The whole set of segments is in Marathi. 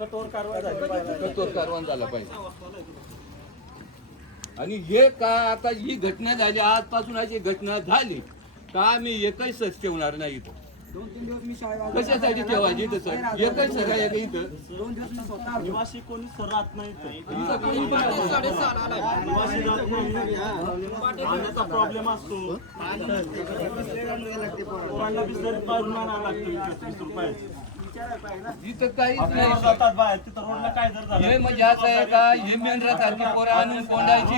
कठोर कारवाई झाला पाहिजे. आणि हे का आता ही घटना झाली, आजपासून अशी घटना झाली का आम्ही एकही सच ठेवणार नाही इथं. 2-3 दिवस मी कशासाठी ठेवायची इथं सर? एकही सर आहे का इथं? 2 दिवस मी स्वतः निवासी कोणी सर राहत नाही पाण्याचा प्रॉब्लेम असतो. पोरांना बिस्लरी पाजून आणावं लागतं 20 रुपयाचे. इथं काहीच नाही. जातात बाहेर तिथं रोडला काय जर झालं हे म्हणजे असं आहे का, हे मेंढरासारखी पोरं आणून कोंडायची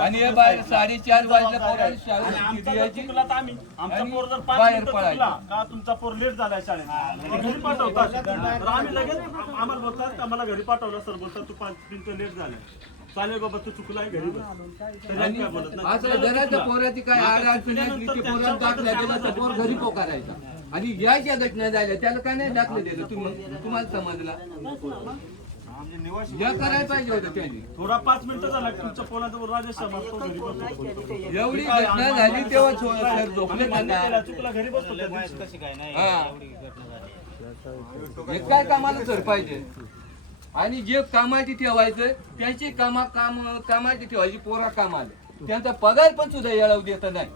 आणि हे बाहेर 4:30 वाजल्या पोरांनी शाळेत आमचा यायची चुकला तर आम्ही आमचा पोर जर 5 बाहेर मिनिटं पडायचं. चुकला का तुमचा पोर लेट झालाय शाळेत ते घरी पाठवतात. तर आम्ही लगेच आम्हाला बोलतात आम्हाला घरी पाठवलं सर, बोलतात तू 5 मिनिटं लेट झालाय. चालेल बाबा तू चुकलाय घरी आणि असं जराच्या पोराची काय अडचण असली की पोराला दाखल्या दिला तर पोर घरी पोकारायचा. आणि या ज्या घटना झाल्या त्याला काय नाही दाखलं दिलं, तुम्हाला समजला या करायला पाहिजे होतं त्यांनी. थोडा 5 मिनिटं झाला तुमच्या पोराचा राजेश शर्मा तो घरी बसतो. एवढी घटना झाली तेव्हा सर झोपले त्यांना. चुकला घरी बसतो त्या दिवशी. हे काय कामाला सर पाहिजे. आणि जे कामाची ठेवायचं त्यांची कामाची ठेवायची पोरा कामाला, त्यांचा पगार पण सुद्धा येळवू देत नाही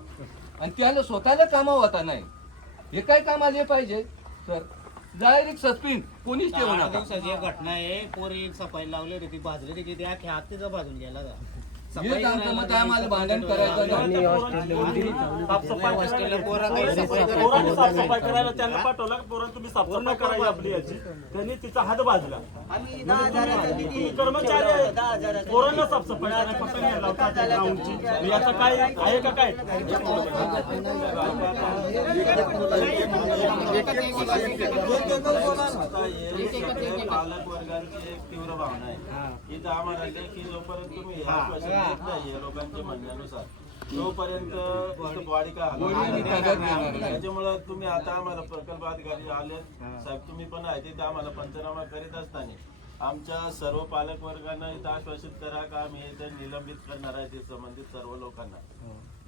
आणि त्याला स्वतःला कामा होता नाही. हे काय कामाला पाहिजे सर? डायरेक्ट सस्पेंड कोणीच ठेवू नका. घटना आहे. पोरी सफाई लावली ती भाजली ती त्या हातीचा भाजून गेला. हेच आमचं मत आहे, आम्हाला भांडण करायचं नाही. साफसफाई करायला त्यांना पाठवलं. पोरांना तुम्ही साफसफाई करायची आपली याची. त्यांनी तिचा हात भाजला. कर्मचारी आहेत. पोरांना साफसफाई करायला फक्त नाही लावतात ग्राउंडची. याचं काय आहे का काय? पालक वर्गांची एक तीव्र भावना आहे. इथं आम्हाला की जोपर्यंत तुम्ही लोकांच्या म्हणण्यानुसार जोपर्यंत बॉडी त्याच्यामुळे तुम्ही आता आम्हाला प्रकल्प अधिकारी आले साहेब, तुम्ही पण आहे तिथे आम्हाला पंचनामा करीत असताना आमच्या सर्व पालक वर्गांना इथं आश्वासित करा का आम्ही इथे निलंबित करणार आहे ते संबंधित सर्व लोकांना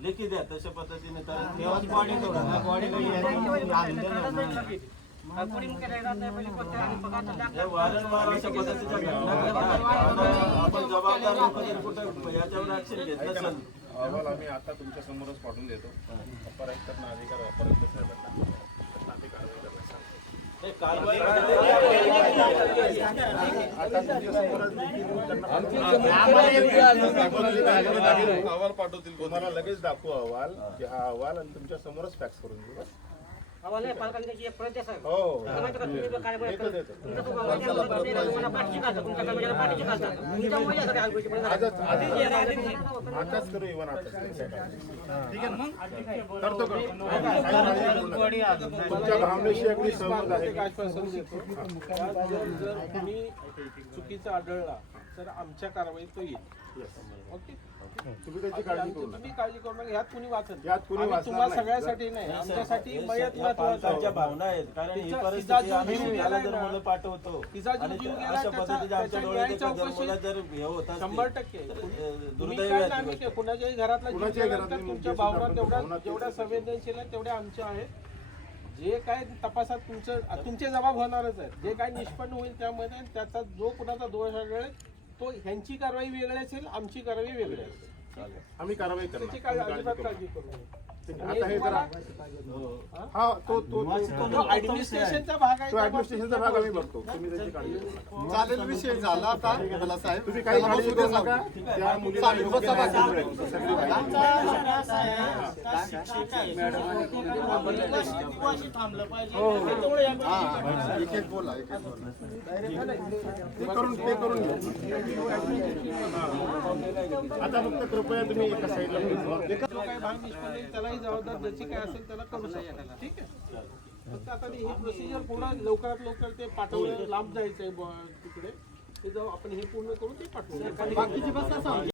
लेखी द्या. तशा पद्धतीने वारंवार अशा पद्धतीच्या आपण जबाबदार लोक जर कुठं याच्यावर ऍक्शन घेतलं असेल. अहवाल आम्ही आता तुमच्या समोरच पाठवून देतो. अपर आयुक्त अधिकार अपर साहेबांना अहवाल पाठवतील. तुम्हाला लगेच दाखवू अहवाल की हा अहवाल आणि तुमच्या समोरच फॅक्स करून देऊ. आताच करू इव्हन आता ठीक आहे मग करतो. तुमच्या भावनेशी अगदी सहमत आहे. जर तुम्ही चुकीचा आढळला तर आमच्या कारवाईत तो येईल. ओके, तुम्ही त्याची काळजी करू तुम्ही काळजी करू नका. ह्यात कुणी वाचत यात कुणी वाचणार तुम्हाला सगळ्यासाठी नाही, आमच्यासाठी मयत महत्त्वाचं. भावना आहेत. कारण ही परिस्थिती आम्ही याला जर मुलं पाठवतो आणि अशा पद्धतीच्या आमच्या डोळ्यात जर मुलं जर हे होत असतील 100% दुर्दैवी आहे. कुणाच्याही घरातला तुमच्या भावना जेवढ्या संवेदनशील आहेत तेवढ्या आमच्या आहेत. जे काय तपासात तुमचे जबाब होणारच आहेत. जे काय निष्पन्न होईल त्यामध्ये त्याचा जो कुणाचा दोष आढळेल तो ह्यांची कारवाई वेगळी असेल, आमची कारवाई वेगळी असेल. आम्ही कारवाई करणार. त्याची अजिबात काळजी करू नये. आता हे जरा हा तो ऍडमिनिस्ट्रेशनचा भाग आहे. तो ऍडमिनिस्ट्रेशनचा भाग आम्ही बघतो. तुम्ही त्याची काळजी करू. चालेल, विषय झाला आता. साहेब तुम्ही काही काळजी करू नका. त्या मुलीला योग्य न्याय मिळेल. सगळी एक बोला ते करून घेऊ. आता फक्त कृपया तुम्ही एका साईडला जो काही भाग निष्पन्न होईल त्यालाही जबाबदार ज्याची काय असेल त्याला करू शकता. ठीक आहे. फक्त आता ही प्रोसिजर पूर्ण लवकरात लवकर ते पाठवलं लांब जायचंय तिकडे. ते जाऊ आपण हे पूर्ण करून ते पाठवू. बाकीची बस